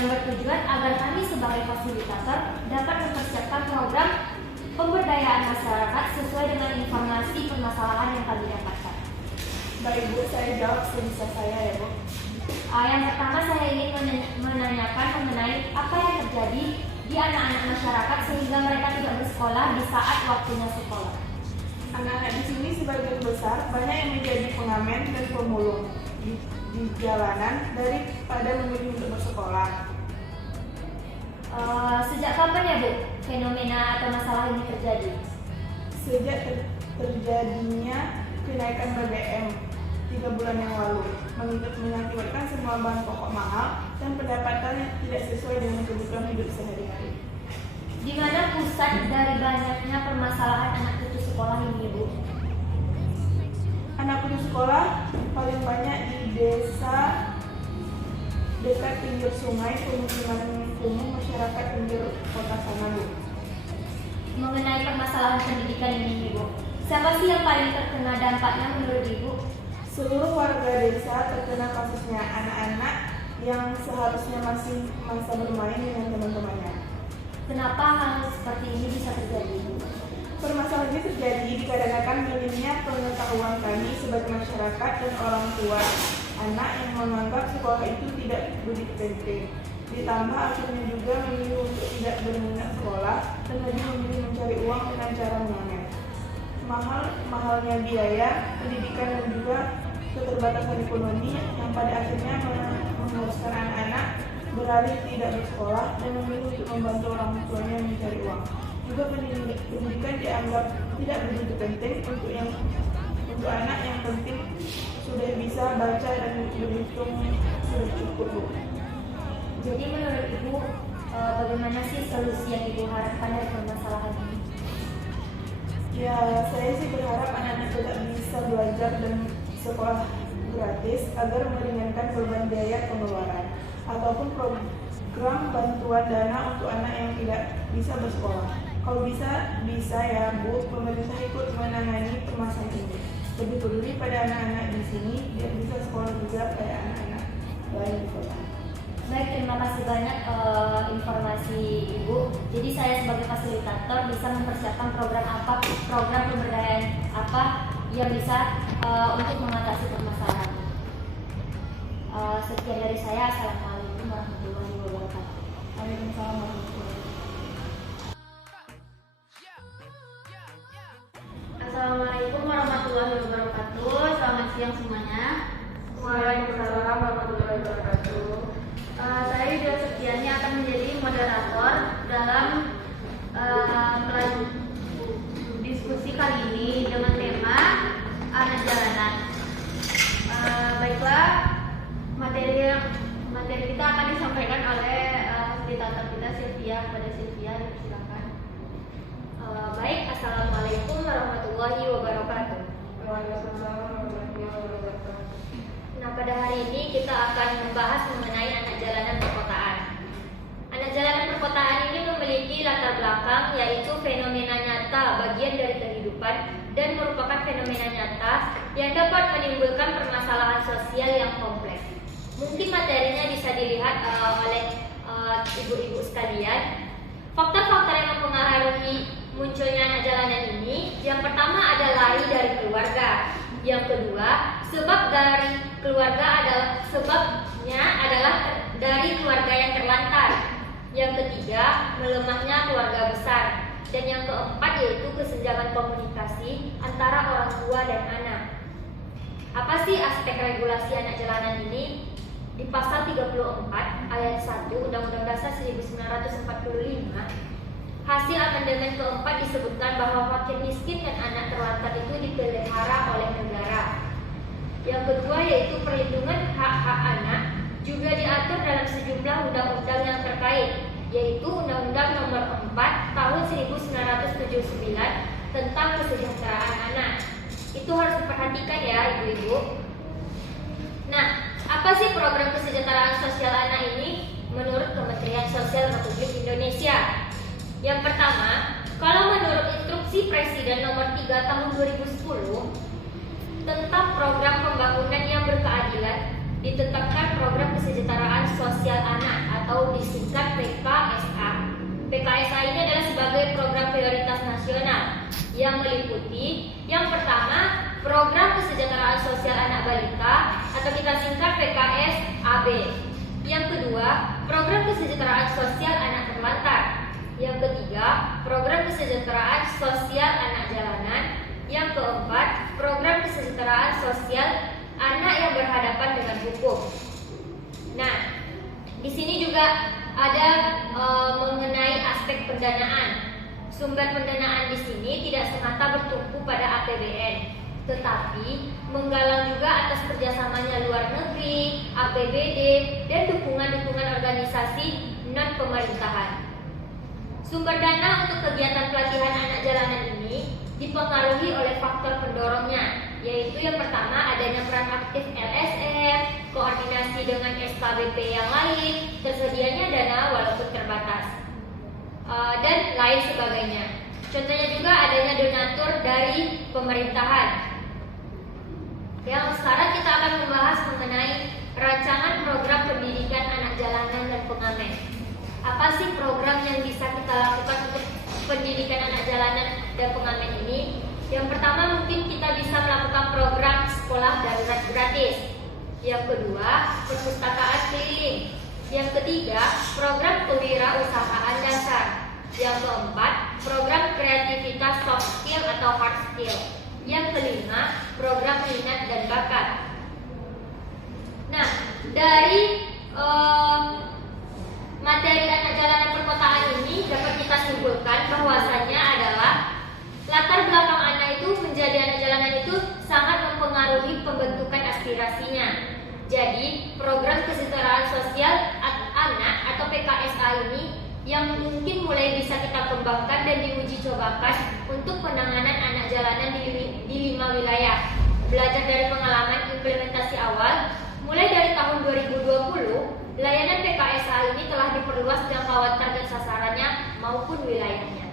yang bertujuan agar kami sebagai fasilitator dapat mempersiapkan program pemberdayaan masyarakat sesuai dengan informasi permasalahan yang kami dapatkan. Baik Bu, saya jawab sebisa saya ya Bu. Yang pertama saya ingin menanyakan mengenai apa yang terjadi di anak-anak masyarakat sehingga mereka tidak bersekolah di saat waktunya sekolah. Anak-anak di sini sebagian besar banyak yang menjadi pengamen dan pemulung di jalanan daripada memilih untuk bersekolah. Sejak kapan ya Bu fenomena atau masalah ini terjadi? Sejak terjadinya kenaikan BBM 3 bulan yang lalu, mengakibatkan semua bahan pokok mahal dan pendapatan yang tidak sesuai dengan kebutuhan hidup sehari-hari. Di mana pusat dari banyaknya permasalahan anak putus sekolah ini Bu? Anak putus sekolah paling banyak di desa dekat pinggir sungai, pemukiman umum masyarakat pinggir kota sana Bu. Mengenai permasalahan pendidikan ini Bu, siapa sih yang paling terkena dampaknya menurut Ibu? Seluruh warga desa terkena kasusnya, anak-anak yang seharusnya masih masa bermain dengan teman-temannya. Kenapa hal seperti ini bisa terjadi Bu? Permasalahan ini terjadi dikarenakan minimnya pengetahuan kami sebagai masyarakat dan orang tua anak yang menganggap sekolah itu tidak begitu penting. Ditambah akhirnya juga memilih untuk tidak berminat sekolah dan lebih memilih mencari uang dengan cara mengamen. Mahalnya biaya pendidikan dan juga keterbatasan ekonomi yang pada akhirnya mengharuskan anak-anak beralih tidak bersekolah dan memilih untuk membantu orang tuanya mencari uang. Juga pendidikan dianggap tidak begitu penting untuk anak yang penting sudah bisa baca dan berhitung sudah cukup Bu. Jadi menurut Ibu, bagaimana sih solusi yang Ibu harapkan dari permasalahan ini? Ya, saya sih berharap anak-anak tetap bisa belajar dan sekolah gratis agar meringankan beban biaya pengeluaran ataupun program bantuan dana untuk anak yang tidak bisa bersekolah. Kalau bisa ya Bu, pemerintah ikut menangani permasalahan ini. Lebih peduli pada anak-anak di sini biar bisa sekolah juga kayak anak-anak lain di kota. Baik, terima kasih banyak informasi Ibu. Jadi saya sebagai fasilitator bisa mempersiapkan program pemberdayaan apa yang bisa untuk mengatasi permasalahan. Sekian dari saya. Assalamualaikum warahmatullahi wabarakatuh. Waalaikumsalam warahmatullahi wabarakatuh. Assalamualaikum warahmatullahi wabarakatuh. Selamat siang semuanya. Waalaikumsalam warahmatullahi wabarakatuh. Saya Yuda Septiani akan menjadi moderator dalam diskusi kali ini dengan tema anak jalanan. Baiklah, materi kita akan disampaikan oleh fasilitator kita Sylvia. Kepada Sylvia, silakan. Baik, assalamualaikum warahmatullahi wabarakatuh. Waalaikumsalam warahmatullahi wabarakatuh. Nah, pada hari ini kita akan membahas mengenai anak jalanan perkotaan. Anak jalanan perkotaan ini memiliki latar belakang yaitu fenomena nyata bagian dari kehidupan dan merupakan fenomena nyata yang dapat menimbulkan permasalahan sosial yang kompleks. Mungkin materinya bisa dilihat oleh ibu-ibu sekalian. Faktor-faktor yang mempengaruhi munculnya anak jalanan ini, yang pertama ada lari dari keluarga. Yang kedua, sebabnya adalah dari keluarga yang terlantar. Yang ketiga, melemahnya keluarga besar. Dan yang keempat yaitu kesenjangan komunikasi antara orang tua dan anak. Apa sih aspek regulasi anak jalanan ini? Di pasal 34 ayat 1 Undang-Undang Dasar 1945, hasil amandemen keempat disebutkan bahwa fakir miskin dan anak terlantar itu dipelihara oleh negara. Yang kedua yaitu perlindungan hak-hak anak juga diatur dalam sejumlah undang-undang yang terkait, yaitu Undang-Undang Nomor 4 Tahun 1979 tentang kesejahteraan anak. Itu harus diperhatikan ya ibu-ibu. Nah, apa sih program kesejahteraan sosial anak ini menurut Kementerian Sosial Republik Indonesia? Yang pertama, kalau menurut Instruksi Presiden Nomor 3 Tahun 2010 tentang program pembangunan yang berkeadilan, ditetapkan program kesejahteraan sosial anak atau disingkat PKSA. PKSA ini adalah sebagai program prioritas nasional yang meliputi yang pertama program kesejahteraan sosial anak balita atau kita singkat PKSAB. Yang kedua, program kesejahteraan sosial anak terlantar. Yang ketiga, program kesejahteraan sosial anak jalanan. Yang keempat, program kesejahteraan sosial anak yang berhadapan dengan hukum. Nah, di sini juga ada mengenai aspek pendanaan. Sumber pendanaan di sini tidak semata bertumpu pada APBN, tetapi menggalang juga atas kerjasamanya luar negeri, APBD, dan dukungan-dukungan organisasi non-pemerintahan. Sumber dana untuk kegiatan pelatihan anak jalanan ini dipengaruhi oleh faktor pendorongnya, yaitu yang pertama adanya peran aktif LSM, koordinasi dengan SKBP yang lain, tersedianya dana walaupun terbatas, dan lain sebagainya. Contohnya juga adanya donatur dari pemerintahan. Yang sekarang kita akan membahas mengenai rancangan program pendidikan anak jalanan dan pengamen. Apa sih program yang bisa kita lakukan untuk pendidikan anak jalanan dan pengamen ini? Yang pertama mungkin kita bisa melakukan program sekolah darurat gratis. Yang kedua, perpustakaan keliling. Yang ketiga, program kewirausahaan dasar. Yang keempat, program kreativitas soft skill atau hard skill. Yang kelima, program minat dan bakat. Nah, dari materi anak jalanan perkotaan ini dapat kita simpulkan bahwasannya adalah latar belakang anak itu menjadi anak jalanan itu sangat mempengaruhi pembentukan aspirasinya. Jadi, program kesejahteraan sosial anak atau PKSA ini yang mungkin mulai bisa kita kembangkan dan diuji cobakan untuk penanganan anak jalanan di 5 wilayah. Belajar dari pengalaman implementasi awal, mulai dari tahun 2020, layanan PKSA ini telah diperluas jangkauan target sasarannya maupun wilayahnya.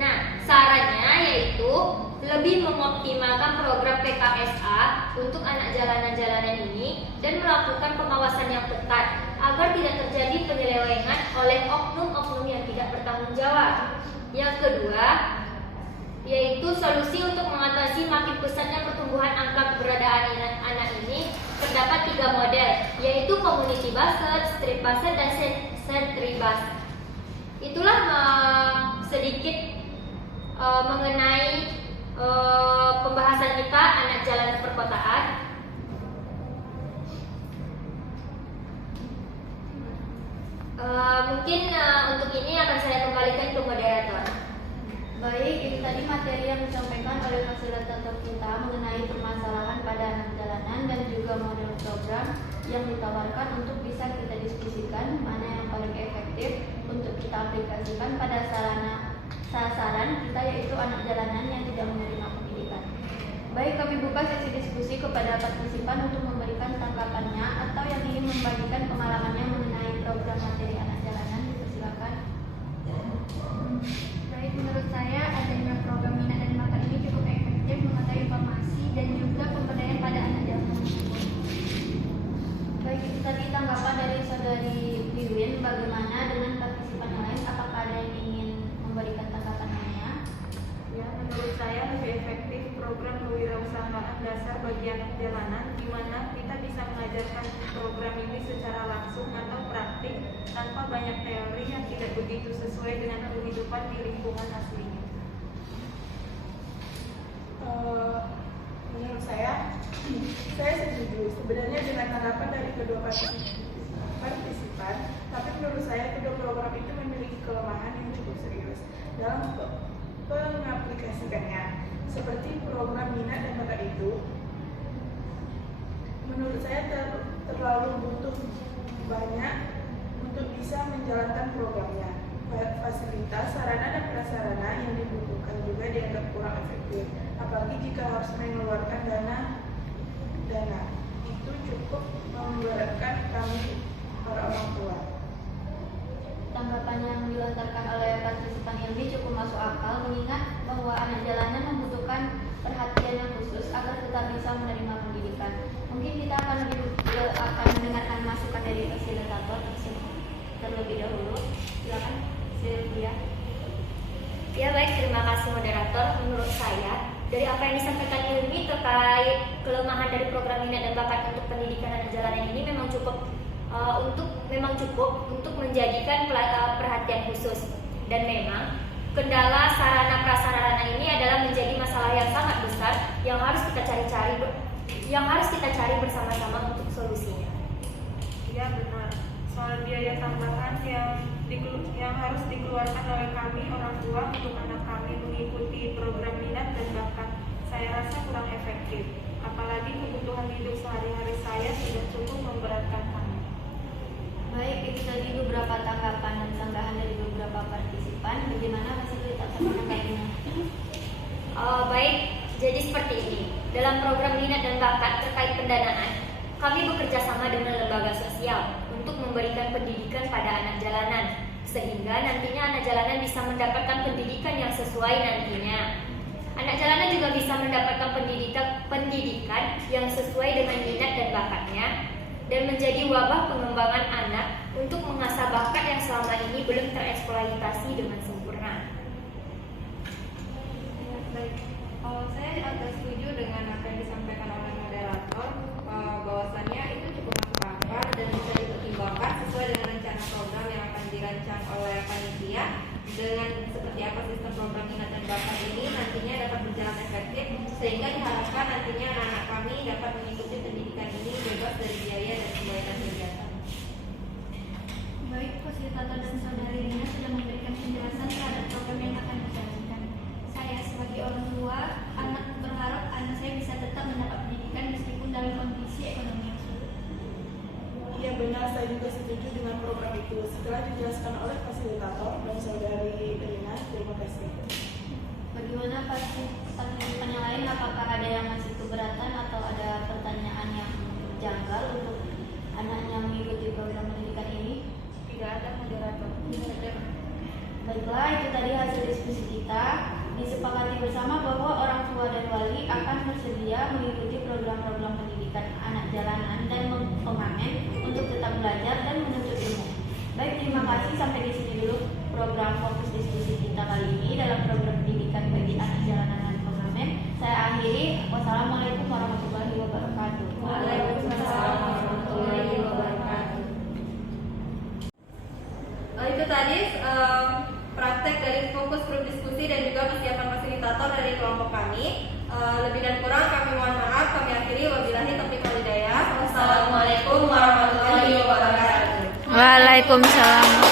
Nah, sarannya yaitu lebih mengoptimalkan program PKSA untuk anak jalanan-jalanan ini dan melakukan pengawasan yang ketat agar tidak terjadi penyelewengan oleh oknum-oknum yang tidak bertanggung jawab. Yang kedua, yaitu solusi untuk mengatasi makin pesatnya pertumbuhan angka keberadaan anak ini terdapat 3 model, yaitu community based, street based, dan sentry based. Itulah sedikit mengenai pembahasan kita anak jalanan perkotaan. Mungkin untuk ini akan saya kembalikan ke moderator. Baik, itu tadi materi yang disampaikan oleh fasilitator kita mengenai permasalahan pada anak jalanan dan juga model program yang ditawarkan untuk bisa kita diskusikan mana yang paling efektif untuk kita aplikasikan pada sasaran kita, yaitu anak jalanan yang tidak menerima pendidikan. Baik, kami buka sesi diskusi kepada partisipan untuk memberikan tanggapannya atau yang ingin membagikan pengalamannya mengenai program materi anak jalanan. Dipersilakan. Baik, menurut saya adanya program minat dan bakat ini cukup efektif mengetahui informasi dan juga pemberdayaan pada anak jalanan. Baik, itu tadi tanggapan dari saudari Wiwin. Bagaimana dengan partisipan yang lain? Apakah ada yang ingin memberikan tanggapannya? Ya, menurut saya lebih efektif program kewirausahaan dasar bagi anak jalanan, di mana kita bisa mengajarkan program ini secara langsung atau praktik tanpa banyak teori yang tidak begitu sesuai dengan kehidupan di lingkungan aslinya. Menurut saya setuju sebenarnya dengan tanggapan dari kedua partisipan, tapi menurut saya kedua program itu memiliki kelemahan yang cukup serius dalam pengaplikasikannya. Seperti program minat dan bakat itu, menurut saya terlalu butuh banyak untuk bisa menjalankan programnya. Fasilitas, sarana dan prasarana yang dibutuhkan juga dianggap kurang efektif, apalagi jika harus mengeluarkan dana itu cukup memberatkan kami para orang tua. Tanggapan yang dilontarkan oleh partisipan Ilmi cukup masuk akal, mengingat bahwa anak jalanan membutuhkan perhatian yang khusus agar tetap bisa menerima pendidikan. Mungkin kita akan mendengarkan masukan dari fasilitator. terima kasih moderator. Menurut saya, dari apa yang disampaikan Ilmi terkait kelemahan dari program minat dan bakat untuk pendidikan anak jalanan ini memang cukup untuk menjadikan perhatian khusus. Dan memang kendala sarana prasarana ini adalah menjadi masalah yang sangat besar yang harus kita cari bersama-sama untuk solusinya. Iya benar. Soal biaya tambahan yang harus dikeluarkan oleh kami orang tua untuk anak kami mengikuti program minat dan bakat, saya rasa kurang efektif. Apalagi kebutuhan hidup sehari-hari saya sudah cukup memberatkan kami. Baik, itu tadi beberapa tanggapan dan sanggahan dari beberapa partisipan. Bagaimana fasilitator menanggapinya? Baik, jadi seperti ini. Dalam program minat dan bakat terkait pendanaan, kami bekerja sama dengan lembaga sosial untuk memberikan pendidikan pada anak jalanan, sehingga nantinya anak jalanan bisa mendapatkan pendidikan yang sesuai nantinya. Anak jalanan juga bisa mendapatkan pendidikan yang sesuai dengan minat dan bakatnya, dan menjadi wabah pengembangan anak untuk mengasah bakat yang selama ini belum tereksploitasi dengan sempurna. Baik, saya agak setuju dengan apa yang disampaikan oleh moderator, bahwasannya itu cukup masuk akal dan bisa dipertimbangkan sesuai dengan rencana program yang akan dirancang oleh panitia. Dengan seperti apa sistem program minat dan bakat ini nantinya dapat berjalan efektif, sehingga diharapkan nantinya anak-anak kami dapat mengikuti pendidikan ini bebas dari biaya dan pembayaran kegiatan. Baik, fasilitator dan saudari Rina sudah memberikan penjelasan terhadap program yang akan dijalankan. Saya sebagai orang tua, anak berharap anak saya bisa tetap mendapat pendidikan meskipun dalam kondisi ekonomi yang sulit. Iya benar, saya juga setuju dengan program itu. Setelah dijelaskan oleh fasilitator dan saudari Rina, terima kasih. Bagaimana partisipan yang lain? Apakah ada yang masih keberatan atau ada pertanyaan yang janggal untuk anaknya mengikuti program pendidikan ini? Tidak ada moderator. Baiklah, itu tadi hasil diskusi kita. Disepakati bersama bahwa orang tua dan wali akan bersedia mengikuti program-program pendidikan anak jalanan dan pengamen untuk tetap belajar dan menuntut ilmu. Baik, terima kasih. Sampai di sini dulu program fokus diskusi kita kali ini dalam program pendidikan bagi anak jalanan dan pengamen. Saya akhiri. Wassalamualaikum warahmatullahi wabarakatuh. Waalaikumsalam warahmatullahi wabarakatuh. Itu tadi praktek dari fokus grup diskusi dan juga persiapan fasilitator dari kelompok kami. Lebih dan kurang kami mohon maaf. Kami akhiri. Wabillahi taufiq wal hidayah. Wassalamualaikum warahmatullahi wabarakatuh. Waalaikumsalam.